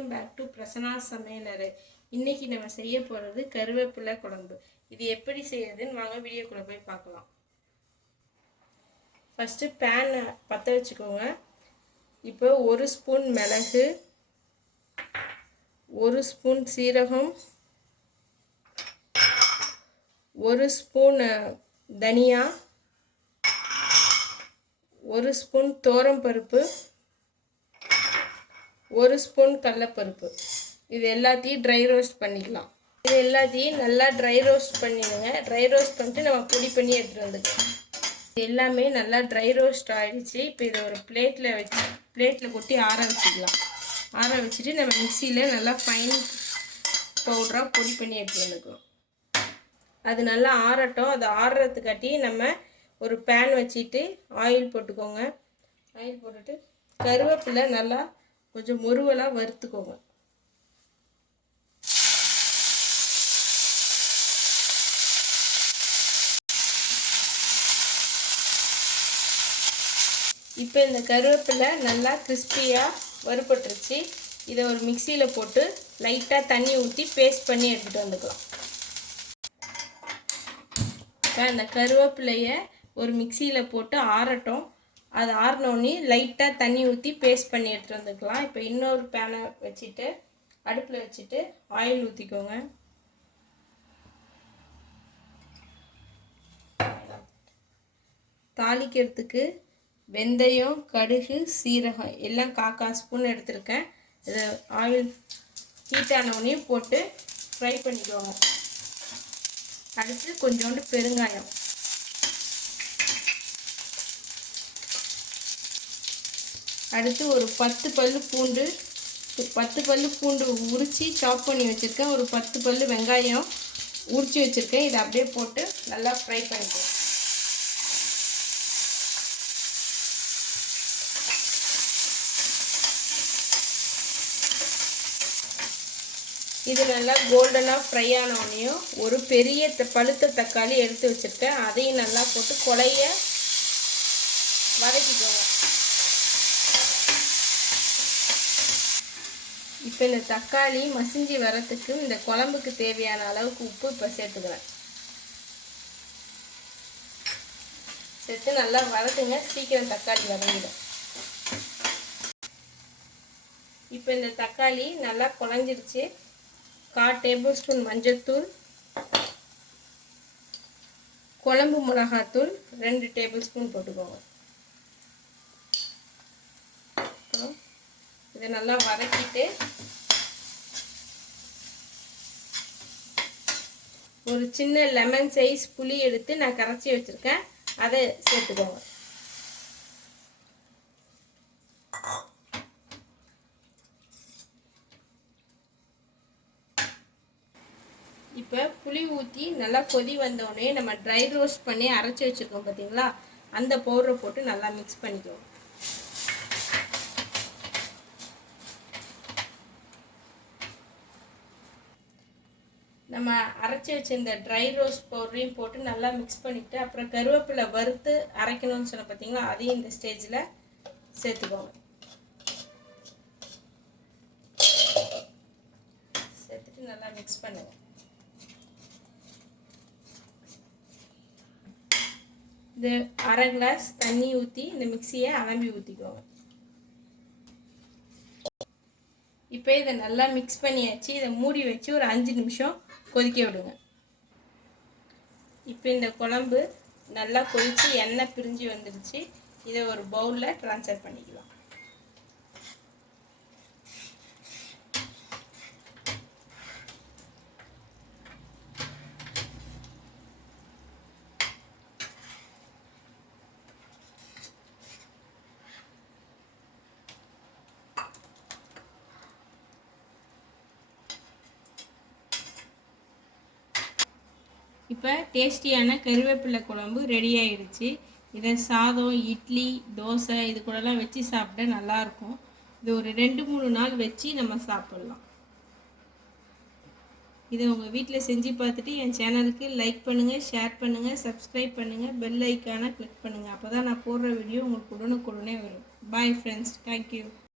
Welcome back to Prasanna சமையலறை இன்னைக்கு நம்ம செய்ய போகிறது கருவேப்பிலை குழம்பு. இது எப்படி செய்யறதுன்னு வாங்க வீடியோக்குள்ளே போய் பார்க்கலாம். ஃபஸ்ட்டு பேனை பற்ற வச்சுக்கோங்க. இப்போ ஒரு ஸ்பூன் மிளகு ஒரு ஸ்பூன் சீரகம் ஒரு ஸ்பூன் தனியா ஒரு ஸ்பூன் பருப்பு ஒரு ஸ்பூன் கடலப்பருப்பு. இது எல்லாத்தையும் ட்ரை ரோஸ்ட் பண்ணிக்கலாம். இது எல்லாத்தையும் நல்லா ட்ரை ரோஸ்ட் பண்ணிடுங்க. ட்ரை ரோஸ்ட் பண்ணிட்டு நம்ம பொடி பண்ணி எடுத்துகிட்டு வந்துக்கலாம். இது எல்லாமே நல்லா ட்ரை ரோஸ்ட் ஆகிடுச்சு இப்போ இதை ஒரு பிளேட்டில் வச்சு பிளேட்டில் கொட்டி ஆற வச்சுக்கலாம். ஆற வச்சுட்டு நம்ம மிக்சியில் நல்லா ஃபைன் பவுடராக பொடி பண்ணி எடுத்துகிட்டு வந்துக்கலாம். அது நல்லா ஆறட்டும். அது ஆறுறதுக்காட்டி நம்ம ஒரு பேன் வச்சுட்டு ஆயில் போட்டுக்கோங்க. ஆயில் போட்டுட்டு கருவேப்பிலை நல்லா கொஞ்சம் முருவலாக வறுத்துக்கோங்க. இப்போ இந்த கருவேப்பிலை நல்லா கிறிஸ்பியாக வறுபட்டுருச்சு. இதை ஒரு மிக்சியில் போட்டு லைட்டாக தண்ணி ஊற்றி பேஸ்ட் பண்ணி எடுத்துகிட்டு வந்துக்கலாம். இப்போ அந்த கருவேப்பிலையை ஒரு மிக்சியில் போட்டு ஆறட்டும். அது ஆறினோடனே லைட்டாக தண்ணி ஊற்றி பேஸ்ட் பண்ணி எடுத்துகிட்டு வந்துக்கலாம். இப்போ இன்னொரு பேனை வச்சுட்டு அடுப்பில் வச்சுட்டு ஆயில் ஊற்றிக்கோங்க தாளிக்கிறதுக்கு வெந்தயம் கடுகு சீரகம் எல்லாம் காக்கா ஸ்பூன் எடுத்திருக்கேன். இதை ஆயில் ஹீட் ஆனவுடனே போட்டு ஃப்ரை பண்ணிக்கோங்க. அடுத்து கொஞ்சோண்டு பெருங்காயம். அடுத்து ஒரு பத்து பல்லு பூண்டு பத்து பல்லு பூண்டு உரித்து சாப் பண்ணி வச்சுருக்கேன். ஒரு பத்து பல்லு வெங்காயம் உரித்து வச்சுருக்கேன். இதை அப்படியே போட்டு நல்லா ஃப்ரை பண்ணிக்கோ இது நல்லா கோல்டனாக ஃப்ரை ஆனோடனையும் ஒரு பெரிய த- பழுத்த தக்காளி எடுத்து வச்சுருக்கேன். அதையும் நல்லா போட்டு கொலைய வதக்கிக்கோங்க. இப்போ இந்த தக்காளி மசிஞ்சு வரத்துக்கு இந்த குழம்புக்கு தேவையான அளவுக்கு உப்பு இப்போ சேர்த்துக்கிறேன். சேர்த்து நல்லா வதக்குங்க. சீக்கிரம் தக்காளி வதங்கிடும். இப்போ இந்த தக்காளி நல்லா குழஞ்சிருச்சு. கால் டேபிள் ஸ்பூன் மஞ்சள்தூள் குழம்பு மிளகாத்தூள் ரெண்டு டேபிள் ஸ்பூன் போட்டுக்கோங்க அப்புறம் இதை நல்லா வதக்கிட்டு ஒரு சின்ன லெமன் சைஸ் புளி எடுத்து நான் கரைச்சி வச்சுருக்கேன். அதை சேர்த்துக்கோங்க. இப்போ புளி ஊற்றி நல்லா கொதி வந்தோடனே நம்ம ட்ரை ரோஸ்ட் பண்ணி அரைச்சி வச்சுருக்கோம் பார்த்தீங்களா அந்த பவுடரை போட்டு நல்லா மிக்ஸ் பண்ணிக்குவோம் நம்ம அரைச்சி வச்சிருந்த ட்ரை ரோஸ்ட் பவுடரையும் போட்டு நல்லா மிக்ஸ் பண்ணிவிட்டு அப்புறம் கருவேப்பிலை வறுத்து அரைக்கணும்னு சொன்ன பார்த்தீங்களா அதையும் இந்த ஸ்டேஜில் சேர்த்துக்கோங்க. சேர்த்துட்டு நல்லா மிக்ஸ் பண்ணுவோம் இது அரை கிளாஸ் தண்ணி ஊற்றி இந்த மிக்சியை அலம்பி ஊற்றிக்கோங்க இப்போ இதை நல்லா மிக்ஸ் பண்ணியாச்சு இதை மூடி வச்சு ஒரு அஞ்சு நிமிஷம் கொதிக்க விடுங்க இப்போ இந்த குழம்பு நல்லா கொதித்து எண்ணெய் பிரிஞ்சு வந்துடுச்சு இதை ஒரு பவுலில் ட்ரான்ஸ்ஃபர் பண்ணிக்கலாம். இப்போ டேஸ்டியான கருவேப்பிலை குழம்பு ரெடி ஆயிடுச்சு. இதை சாதம் இட்லி தோசை இது கூடலாம் வச்சு சாப்பிட நல்லாயிருக்கும் இது ஒரு ரெண்டு மூணு நாள் வச்சு நம்ம சாப்பிட்லாம். இதை உங்கள் வீட்டில் செஞ்சு பார்த்துட்டு என் சேனலுக்கு லைக் பண்ணுங்கள் ஷேர் பண்ணுங்கள் சப்ஸ்கிரைப் பண்ணுங்கள் பெல் ஐக்கானை கிளிக் பண்ணுங்கள் அப்போ தான் நான் போடுற வீடியோ உங்களுக்கு உடனுக்குடனே வரும். Bye friends thank you